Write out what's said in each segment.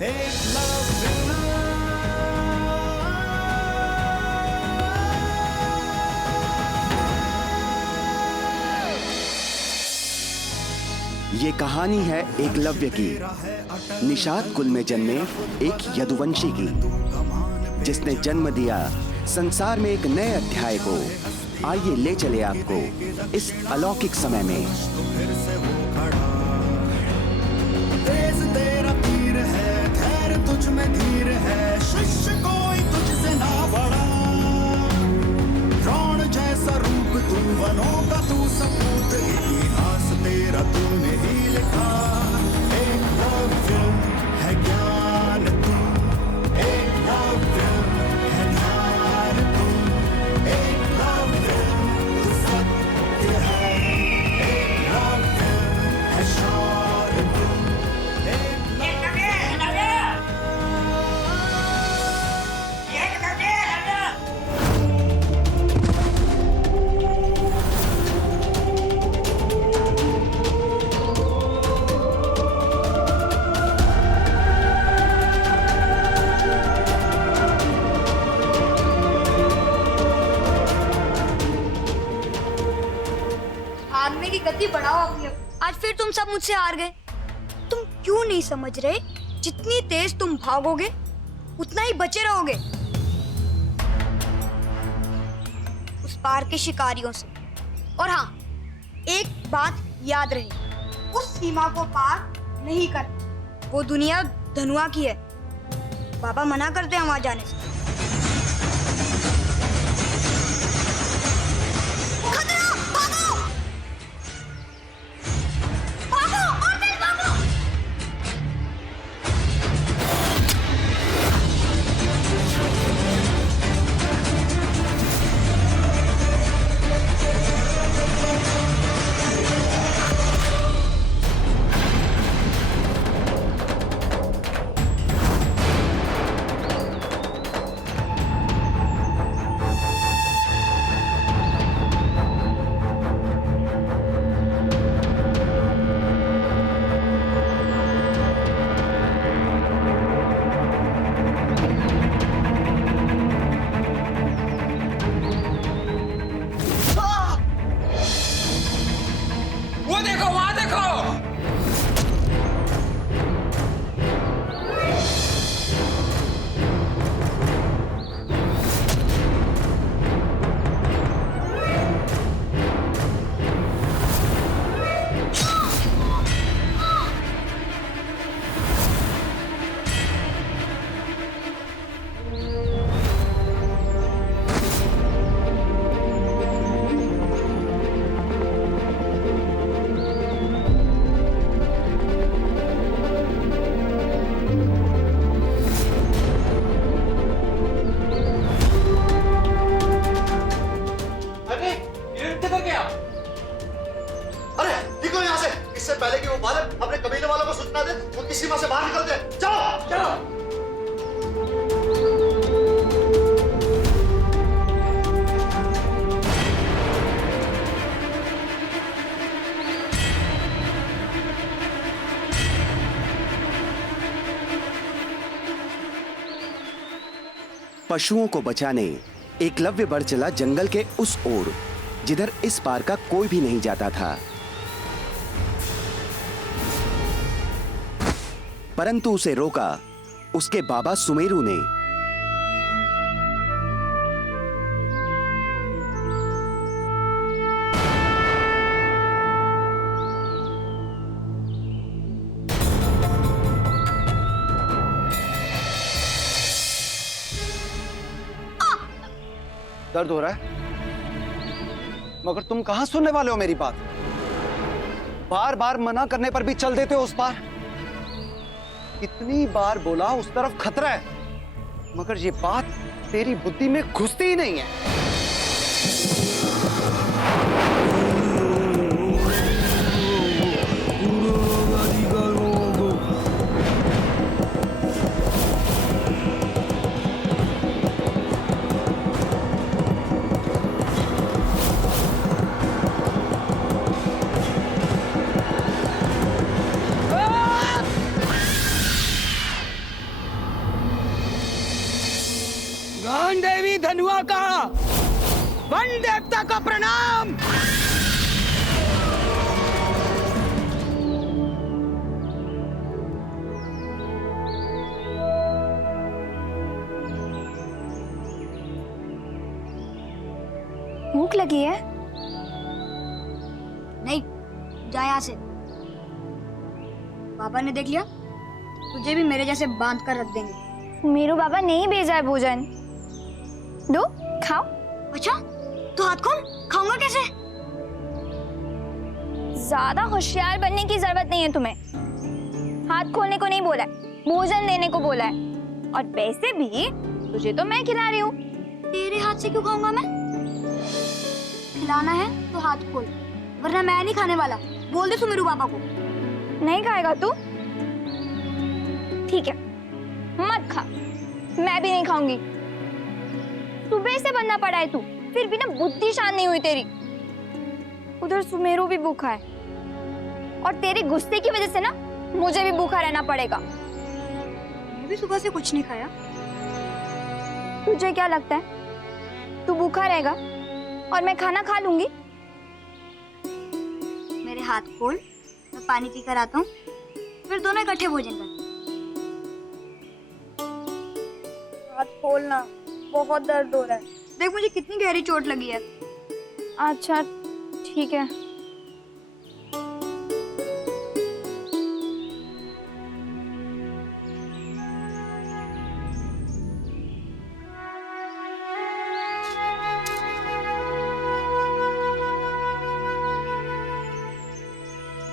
ये कहानी है एकलव्य की, निषाद कुल में जन्मे एक यदुवंशी की, जिसने जन्म दिया संसार में एक नए अध्याय को। आइए ले चले आपको इस अलौकिक समय में। तेज तेरा तीर है, धैर्य तुझ में धीर है, शिष्य कोई तुझसे ना बड़ा। द्रोण जैसा रूप तू, वनों का तू सपूत, इतिहास तेरा तूने ही लिखा। एकलव्य है ज्ञान तू, एकलव्य है ध्यान तू, एकलव्य तू सत्य है, एकलव्य है शौर्य तू। भागने की गति बढ़ाओ अपनी। आज फिर तुम सब मुझसे हार गए। तुम क्यों नहीं समझ रहे? जितनी तेज तुम भागोगे उतना ही बचे रहोगे उस पार के शिकारियों से। और हाँ, एक बात याद रहे, उस सीमा को पार नहीं कर। वो दुनिया धनुआ की है। बाबा मना करते हैं वहां जाने से। पशुओं को बचाने एकलव्य बढ़ चला जंगल के उस ओर, जिधर इस पार का कोई भी नहीं जाता था। परंतु उसे रोका उसके बाबा सुमेरु ने। दर्द हो रहा है, मगर तुम कहां सुनने वाले हो मेरी बात? बार बार मना करने पर भी चल देते हो उस पार। कितनी बार बोला उस तरफ खतरा है, मगर ये बात तेरी बुद्धि में घुसती ही नहीं है। गान देवी धनुआ का वन देवता का प्रणाम। भूख लगी है? नहीं, जा यहाँ से। पापा ने देख लिया, तुझे भी मेरे जैसे बांध कर रख देंगे। मेरू बाबा नहीं भेजा है भोजन। दो, खाओ। अच्छा, तो हाथ खोल, खाऊंगा कैसे? ज्यादा होशियार बनने की जरूरत नहीं है तुम्हें। हाथ खोलने को नहीं बोला है, भोजन लेने को बोला है। और वैसे भी तुझे तो मैं खिला रही हूँ। तेरे हाथ से क्यों खाऊंगा मैं? खिलाना है तो हाथ खोल, वरना मैं नहीं खाने वाला। बोल दे तू मेरू पापा को। नहीं खाएगा तू? ठीक है, मत खा, मैं भी नहीं खाऊंगी। सुबह से बनना पड़ा है तू, फिर भी ना बुद्धि शांत नहीं हुई तेरी। उधर सुमेरू भी भूखा है और तेरे गुस्से की वजह से ना मुझे भी भूखा रहना पड़ेगा। मैं भी सुबह से कुछ नहीं खाया। तुझे क्या लगता है तू भूखा रहेगा और मैं खाना खा लूंगी? मेरे हाथ खोल, मैं पानी पी कर आता हूँ, फिर दोनों इकट्ठे भोजन करते। हाथ खोलना, बहुत दर्द हो रहा है। देख मुझे कितनी गहरी चोट लगी है। अच्छा ठीक है।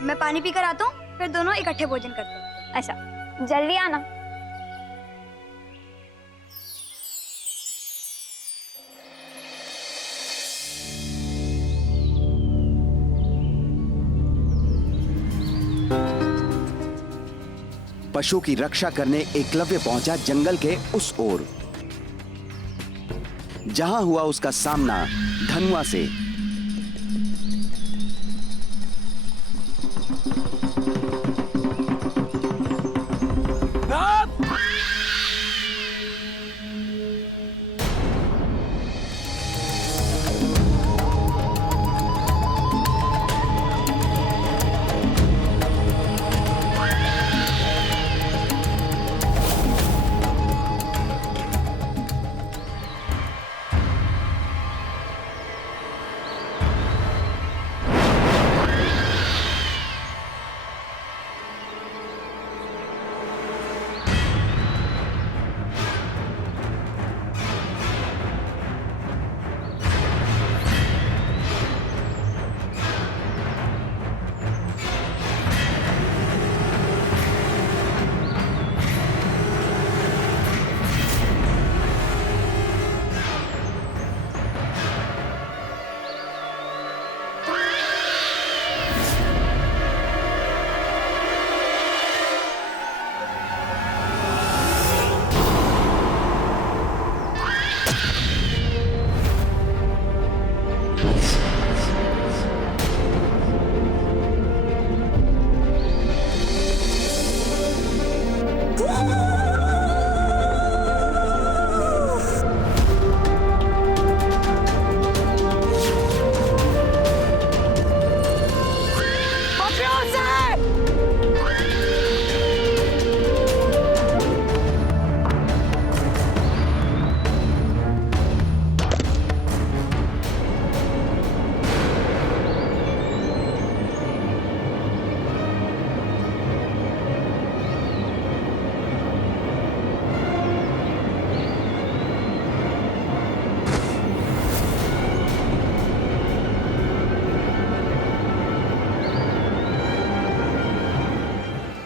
मैं पानी पी कर आता हूँ, फिर दोनों इकट्ठे भोजन करते हैं। अच्छा जल्दी आना। पशु की रक्षा करने एकलव्य पहुंचा जंगल के उस ओर, जहां हुआ उसका सामना धनुआ से।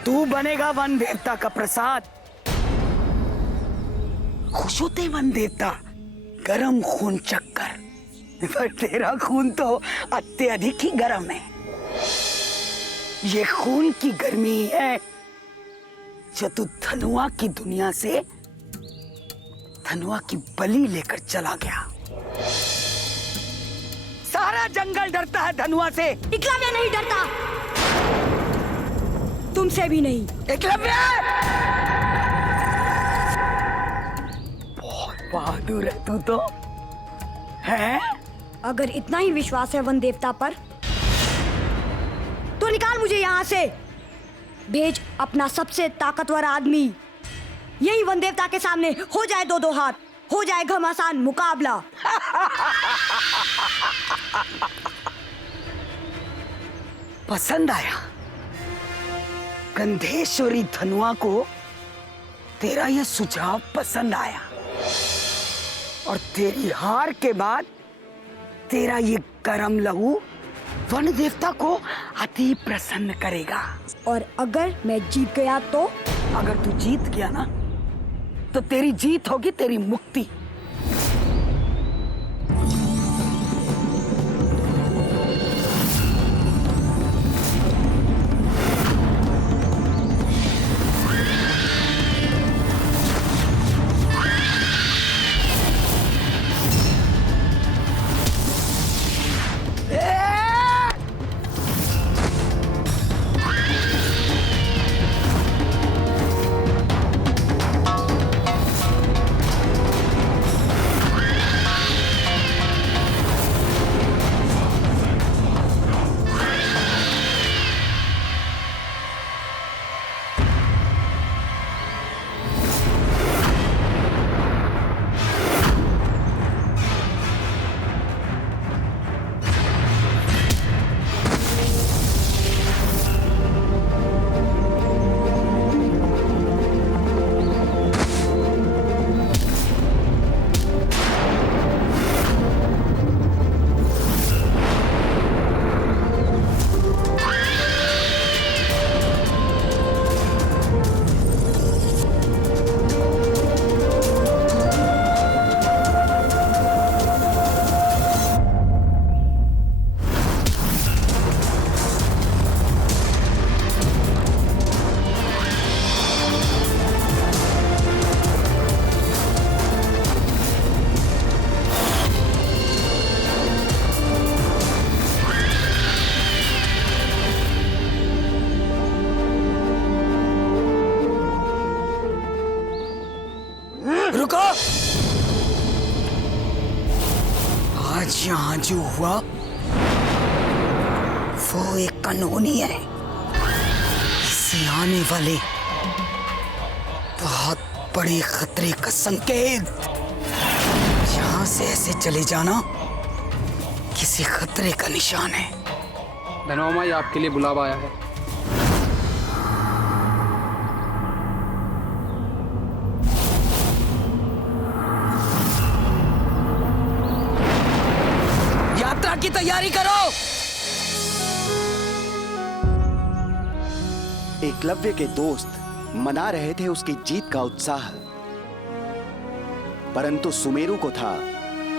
तू बनेगा वन देवता का प्रसाद। खुश होते वन देवता, गरम खून चक्कर। पर तेरा खून तो अत्यधिक ही गर्म है। ये खून की गर्मी है जो तू धनुआ की दुनिया से धनुआ की बलि लेकर चला गया। सारा जंगल डरता है धनुआ से। एकलव्य नहीं डरता, तुमसे भी नहीं। एकलव्य! बहुत बार बहादुर है तू तो है। अगर इतना ही विश्वास है वन देवता पर तो निकाल मुझे यहाँ से। भेज अपना सबसे ताकतवर आदमी। यही वन देवता के सामने हो जाए दो दो हाथ, हो जाए घमासान मुकाबला। पसंद आया गंधेश्वरी धनुआ को तेरा ये सुझाव पसंद आया, और तेरी हार के बाद तेरा ये गरम लहू वन देवता को अति प्रसन्न करेगा। और अगर मैं जीत गया तो? अगर तू जीत गया ना तो तेरी जीत होगी तेरी मुक्ति। रुको, आज यहां जो हुआ वो एक कानूनी है। इससे आने वाले बहुत बड़े खतरे का संकेत। यहां से ऐसे चले जाना किसी खतरे का निशान है। धनुआ माई आपके लिए बुलावा आया है। यात्रा की तैयारी करो। एकलव्य के दोस्त मना रहे थे उसकी जीत का उत्साह, परंतु सुमेरु को था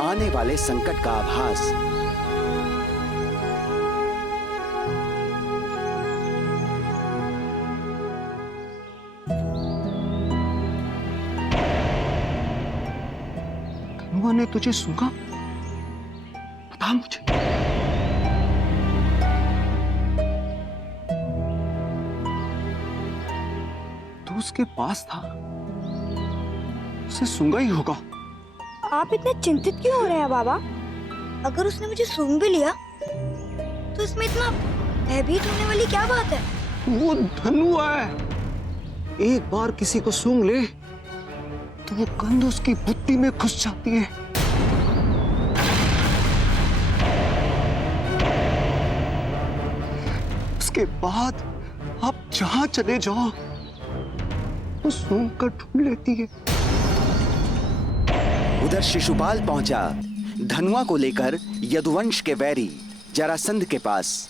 आने वाले संकट का आभास। धनुआ ने तुझे सूंघा? बता मुझे। तू उसके पास था, उसे सूंघा ही होगा। आप इतने चिंतित क्यों हो रहे हैं बाबा? अगर उसने मुझे सूंघ भी लिया तो इसमें इतना भयभीत होने वाली क्या बात है? वो धनुआ है। एक बार किसी को सूंघ ले तो वो गंध उसकी बुद्धि में घुस जाती है। उसके बाद आप जहां चले जाओ वो सूंघ कर ढूंढ लेती है। उधर शिशुपाल पहुंचा धनुआ को लेकर यदुवंश के वैरी जरासंध के पास।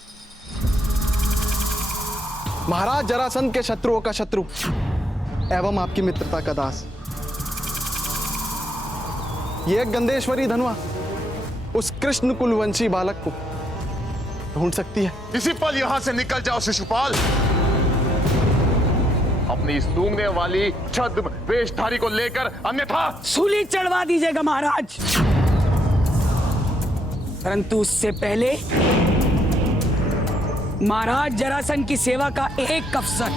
महाराज जरासंध के शत्रुओं का शत्रु एवं आपकी मित्रता का दास, ये गंधेश्वरी धनुआ उस कृष्ण कुलवंशी बालक को ढूंढ सकती है। इसी पल यहां से निकल जाओ शिशुपाल। अपनी सूंघने वाली छद्म वेशधारी को लेकर, अन्यथा सूली चढ़वा दीजिएगा महाराज। परंतु उससे पहले महाराज जरासंध की सेवा का एक अवसर।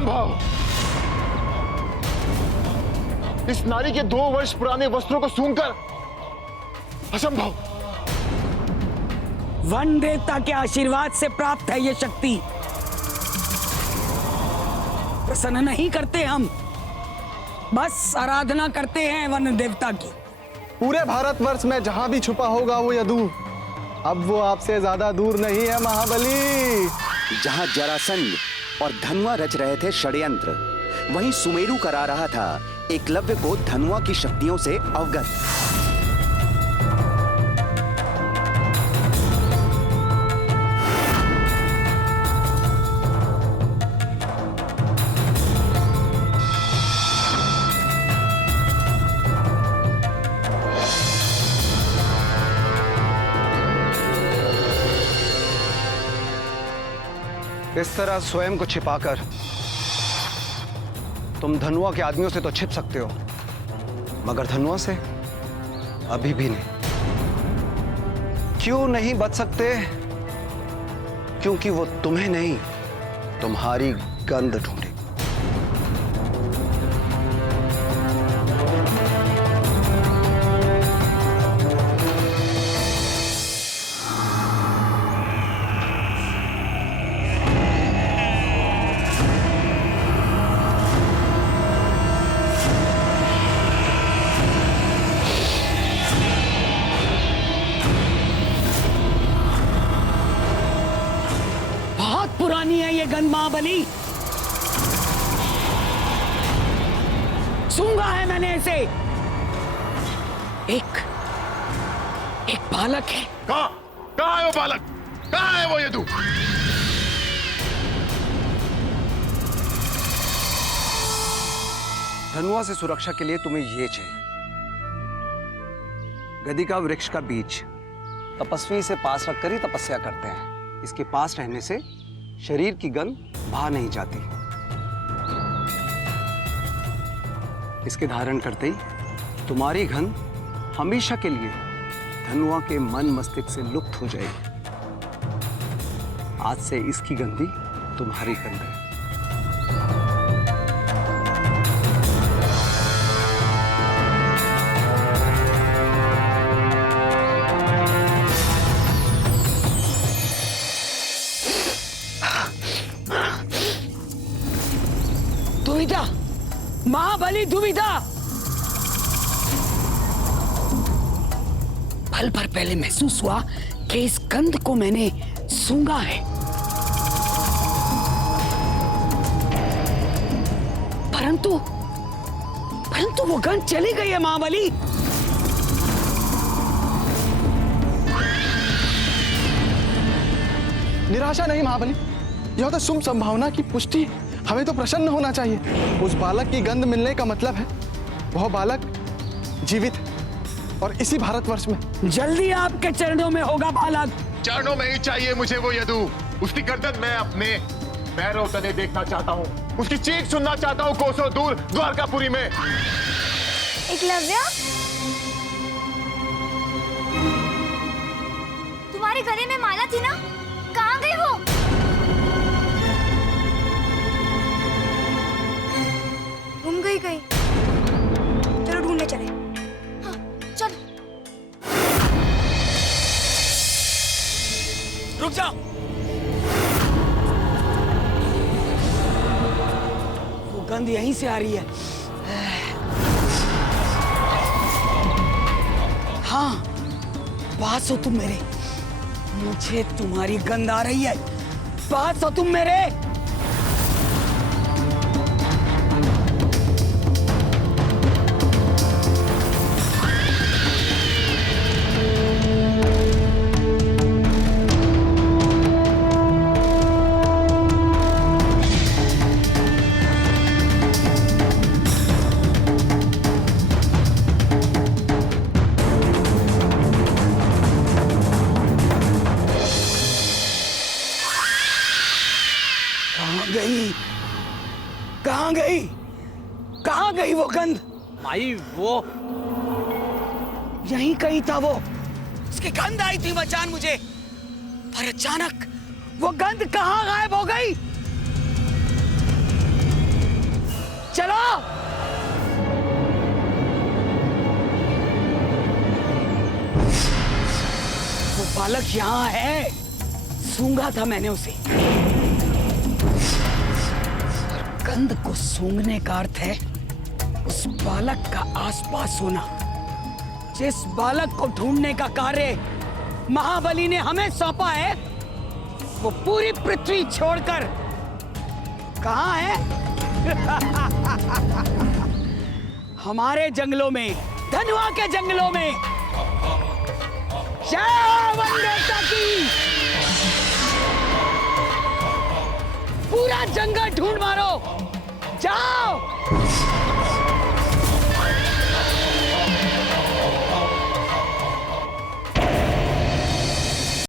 असंभव। इस नारी के 2 वर्ष पुराने वस्त्रों को सूंघकर असंभव। वन देवता के आशीर्वाद से प्राप्त है ये शक्ति। प्रसन्न नहीं करते हम, बस आराधना करते हैं वन देवता की। पूरे भारतवर्ष में जहां भी छुपा होगा वो यदु, अब वो आपसे ज्यादा दूर नहीं है महाबली। जहां जरासंध और धनुआ रच रहे थे षड्यंत्र, वहीं सुमेरु करा रहा था एकलव्य को धनुआ की शक्तियों से अवगत। इस तरह स्वयं को छिपाकर तुम धनुआ के आदमियों से तो छिप सकते हो, मगर धनुआ से अभी भी नहीं। क्यों नहीं बच सकते? क्योंकि वो तुम्हें नहीं, तुम्हारी गंध ढूंढेगी। पुरानी है ये गंध महाबली, सूंघा है मैंने इसे। एक बालक है। कहाँ है वो बालक? कहाँ है वो यदु? धनुआ से सुरक्षा के लिए तुम्हें ये चाहिए। गदी का वृक्ष का बीज तपस्वी से पास रखकर ही तपस्या करते हैं। इसके पास रहने से शरीर की गंध बाहर नहीं जाती। इसके धारण करते ही तुम्हारी गंध हमेशा के लिए धनुआ के मन मस्तिष्क से लुप्त हो जाएगी। आज से इसकी गंधी तुम्हारी गंध है। दुविधा, महाबली दुविधा। पल भर पहले महसूस हुआ कि इस गंध को मैंने सूंघा है, परंतु वो गंध चली गई है महाबली। निराशा नहीं महाबली, यह तो शुभ संभावना की पुष्टि। हमें तो प्रसन्न होना चाहिए। उस बालक की गंध मिलने का मतलब है वह बालक जीवित है और इसी भारतवर्ष में। जल्दी आपके चरणों में होगा बालक। चरणों में ही चाहिए मुझे वो यदु। उसकी गर्दन मैं अपने पैरों तले देखना चाहता हूँ, उसकी चीख सुनना चाहता हूँ कोसों दूर द्वारकापुरी में। एकलव्य, तुम्हारे गले में माला थी ना, कहाँ गई वो? गुम गई कहीं। चलो ढूंढने चले। हाँ, चल। रुक जाओ। वो गंध यहीं से आ रही है। हाँ, पास हो तुम मेरे। मुझे तुम्हारी गंध आ रही है। पास हो तुम मेरे। कहाँ गई वो गंध? भाई वो यहीं कहीं था वो। उसकी गंध आई थी मचान मुझे, पर अचानक वो गंध कहाँ गायब हो गई? चलो। वो बालक यहाँ है, सूंघा था मैंने उसे। और गंध को सूंघने का अर्थ है उस बालक का आसपास होना। जिस बालक को ढूंढने का कार्य महाबली ने हमें सौंपा है, वो पूरी पृथ्वी छोड़कर कहाँ है? हमारे जंगलों में, धनुआ के जंगलों में। जय वन देवता की। पूरा जंगल ढूंढ मारो, जाओ।